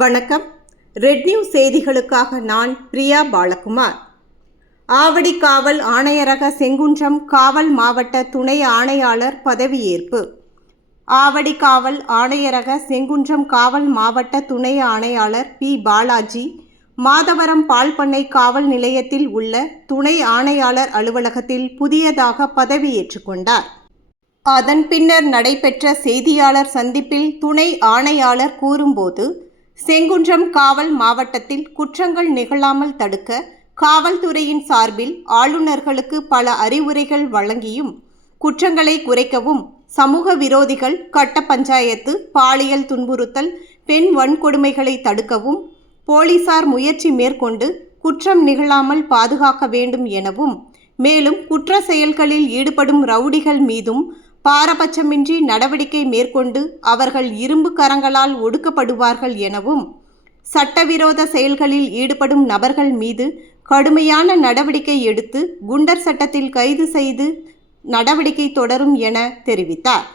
வணக்கம். Red news செய்திகளுக்காக நான் பிரியா பாலகுமார். ஆவடி காவல் ஆணையரக செங்குன்றம் காவல் மாவட்ட துணை ஆணையாளர் பதவியேற்பு. ஆவடி காவல் ஆணையரக செங்குன்றம் காவல் மாவட்ட துணை ஆணையாளர் பி. பாலாஜி மாதவரம் பால் பண்ணை காவல் நிலையத்தில் உள்ள துணை ஆணையாளர் அலுவலகத்தில் புதியதாக பதவியேற்றுக்கொண்டார் அதன் பின்னர் நடைபெற்ற செய்தியாளர் சந்திப்பில் துணை ஆணையாளர் கூறும்போது செங்குன்றம் காவல் மாவட்டத்தில் குற்றங்கள் நிகழாமல் தடுக்க காவல்துறையின் சார்பில் ஆளுநர்களுக்கு பல அறிவுரைகள் வழங்கியும் குற்றங்களை குறைக்கவும் சமூக விரோதிகள் கட்ட பஞ்சாயத்து பாலியல் துன்புறுத்தல் பெண் வன்கொடுமைகளை தடுக்கவும் போலீசார் முயற்சி மேற்கொண்டு குற்றம் நிகழாமல் பாதுகாக்க வேண்டும் எனவும் மேலும் குற்ற செயல்களில் ஈடுபடும் ரவுடிகள் மீதும் பாரபட்சமின்றி நடவடிக்கை மேற்கொண்டு அவர்கள் இரும்பு கரங்களால் ஒடுக்கப்படுவார்கள் எனவும் சட்டவிரோத செயல்களில் ஈடுபடும் நபர்கள் மீது கடுமையான நடவடிக்கை எடுத்து குண்டர் சட்டத்தில் கைது செய்து நடவடிக்கை தொடரும் என தெரிவித்தார்.